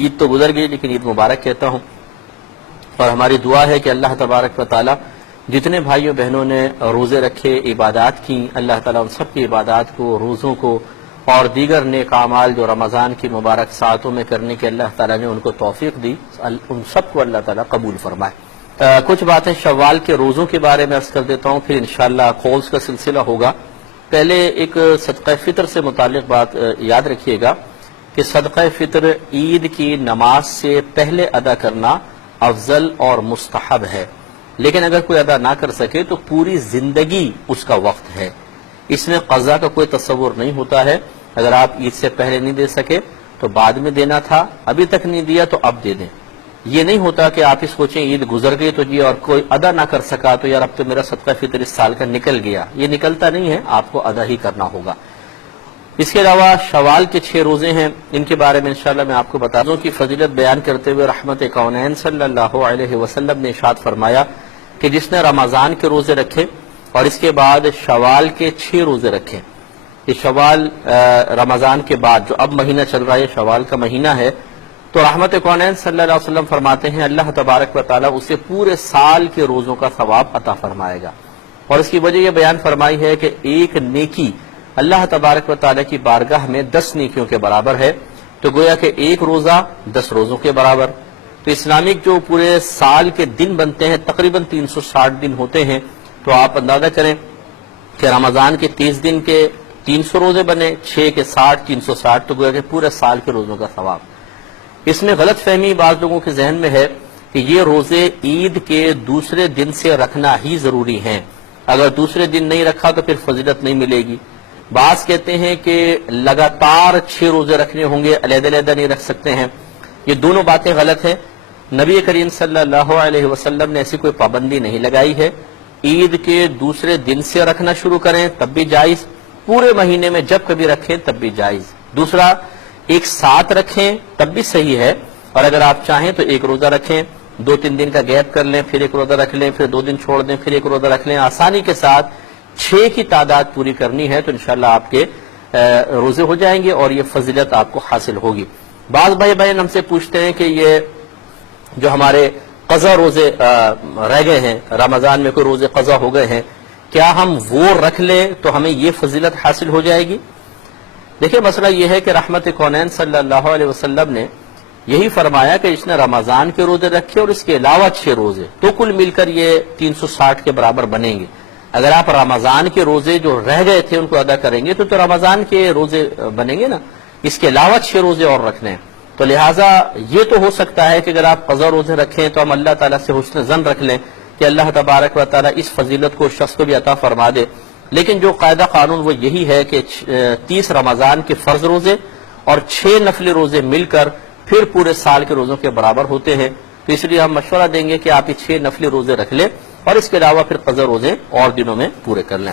عید تو گزر گئی لیکن عید مبارک کہتا ہوں، اور ہماری دعا ہے کہ اللہ تبارک و تعالی جتنے بھائیوں بہنوں نے روزے رکھے، عبادات کی، اللہ تعالیٰ ان سب کی عبادات کو، روزوں کو اور دیگر نیک اعمال جو رمضان کی مبارک ساعتوں میں کرنے کے اللہ تعالیٰ نے ان کو توفیق دی، ان سب کو اللہ تعالیٰ قبول فرمائے۔ کچھ باتیں شوال کے روزوں کے بارے میں عرض کر دیتا ہوں، پھر انشاءاللہ کالز کا سلسلہ ہوگا۔ پہلے ایک صدقہ فطر سے متعلق بات یاد رکھیے گا کہ صدقہ فطر عید کی نماز سے پہلے ادا کرنا افضل اور مستحب ہے، لیکن اگر کوئی ادا نہ کر سکے تو پوری زندگی اس کا وقت ہے، اس میں قضا کا کوئی تصور نہیں ہوتا ہے۔ اگر آپ عید سے پہلے نہیں دے سکے تو بعد میں دینا تھا، ابھی تک نہیں دیا تو اب دے دیں۔ یہ نہیں ہوتا کہ آپ اس سوچیں عید گزر گئی تو جی اور کوئی ادا نہ کر سکا تو یار اب تو میرا صدقہ فطر اس سال کا نکل گیا، یہ نکلتا نہیں ہے، آپ کو ادا ہی کرنا ہوگا۔ اس کے علاوہ شوال کے 6 روزے ہیں، ان کے بارے میں انشاءاللہ میں آپ کو بتا دوں کہ فضیلت بیان کرتے ہوئے رحمت کونین صلی اللہ علیہ وسلم نے ارشاد فرمایا کہ جس نے رمضان کے روزے رکھے اور اس کے بعد شوال کے 6 روزے رکھے، یہ شوال رمضان کے بعد جو اب مہینہ چل رہا ہے شوال کا مہینہ ہے، تو رحمت کونین صلی اللہ علیہ وسلم فرماتے ہیں اللہ تبارک و تعالیٰ اسے پورے سال کے روزوں کا ثواب عطا فرمائے گا، اور اس کی وجہ یہ بیان فرمائی ہے کہ ایک نیکی اللہ تبارک و تعالیٰ کی بارگاہ میں 10 نیکیوں کے برابر ہے، تو گویا کہ ایک روزہ 10 روزوں کے برابر۔ تو اسلامک جو پورے سال کے دن بنتے ہیں تقریباً 360 دن ہوتے ہیں، تو آپ اندازہ کریں کہ رمضان کے 30 دن کے 300 روزے بنے، 6 کے 60، 360، تو گویا کہ پورے سال کے روزوں کا ثواب۔ اس میں غلط فہمی بعض لوگوں کے ذہن میں ہے کہ یہ روزے عید کے دوسرے دن سے رکھنا ہی ضروری ہیں، اگر دوسرے دن نہیں رکھا تو پھر فضیلت نہیں ملے گی۔ بعض کہتے ہیں کہ لگاتار 6 روزے رکھنے ہوں گے، علیحدہ علیحدہ نہیں رکھ سکتے ہیں، یہ دونوں باتیں غلط ہیں۔ نبی کریم صلی اللہ علیہ وسلم نے ایسی کوئی پابندی نہیں لگائی ہے، عید کے دوسرے دن سے رکھنا شروع کریں تب بھی جائز، پورے مہینے میں جب کبھی رکھیں تب بھی جائز۔ دوسرا، ایک ساتھ رکھیں تب بھی صحیح ہے، اور اگر آپ چاہیں تو ایک روزہ رکھیں، 2-3 دن کا گیپ کر لیں، پھر ایک روزہ رکھ لیں، پھر 2 دن چھوڑ دیں، پھر ایک روزہ رکھ لیں، آسانی کے ساتھ 6 کی تعداد پوری کرنی ہے تو انشاءاللہ آپ کے روزے ہو جائیں گے اور یہ فضیلت آپ کو حاصل ہوگی۔ بعض بھائی بہن ہم سے پوچھتے ہیں کہ یہ جو ہمارے قضا روزے رہ گئے ہیں، رمضان میں کوئی روزے قضا ہو گئے ہیں، کیا ہم وہ رکھ لیں تو ہمیں یہ فضیلت حاصل ہو جائے گی؟ دیکھیں مسئلہ یہ ہے کہ رحمت کونین صلی اللہ علیہ وسلم نے یہی فرمایا کہ اس نے رمضان کے روزے رکھے اور اس کے علاوہ 6 روزے، تو کل مل کر یہ 360 کے برابر بنیں گے۔ اگر آپ رمضان کے روزے جو رہ گئے تھے ان کو ادا کریں گے تو رمضان کے روزے بنیں گے نا، اس کے علاوہ 6 روزے اور رکھنے ہیں، تو لہٰذا یہ تو ہو سکتا ہے کہ اگر آپ قضا روزے رکھیں تو ہم اللہ تعالیٰ سے حسن ظن رکھ لیں کہ اللہ تبارک و تعالیٰ اس فضیلت کو شخص کو بھی عطا فرما دے، لیکن جو قاعدہ قانون وہ یہی ہے کہ 30 رمضان کے فرض روزے اور 6 نفلی روزے مل کر پھر پورے سال کے روزوں کے برابر ہوتے ہیں، تو اس لیے ہم مشورہ دیں گے کہ آپ یہ 6 نفلی روزے رکھ لیں اور اس کے علاوہ پھر قضا روزے اور دنوں میں پورے کر لیں۔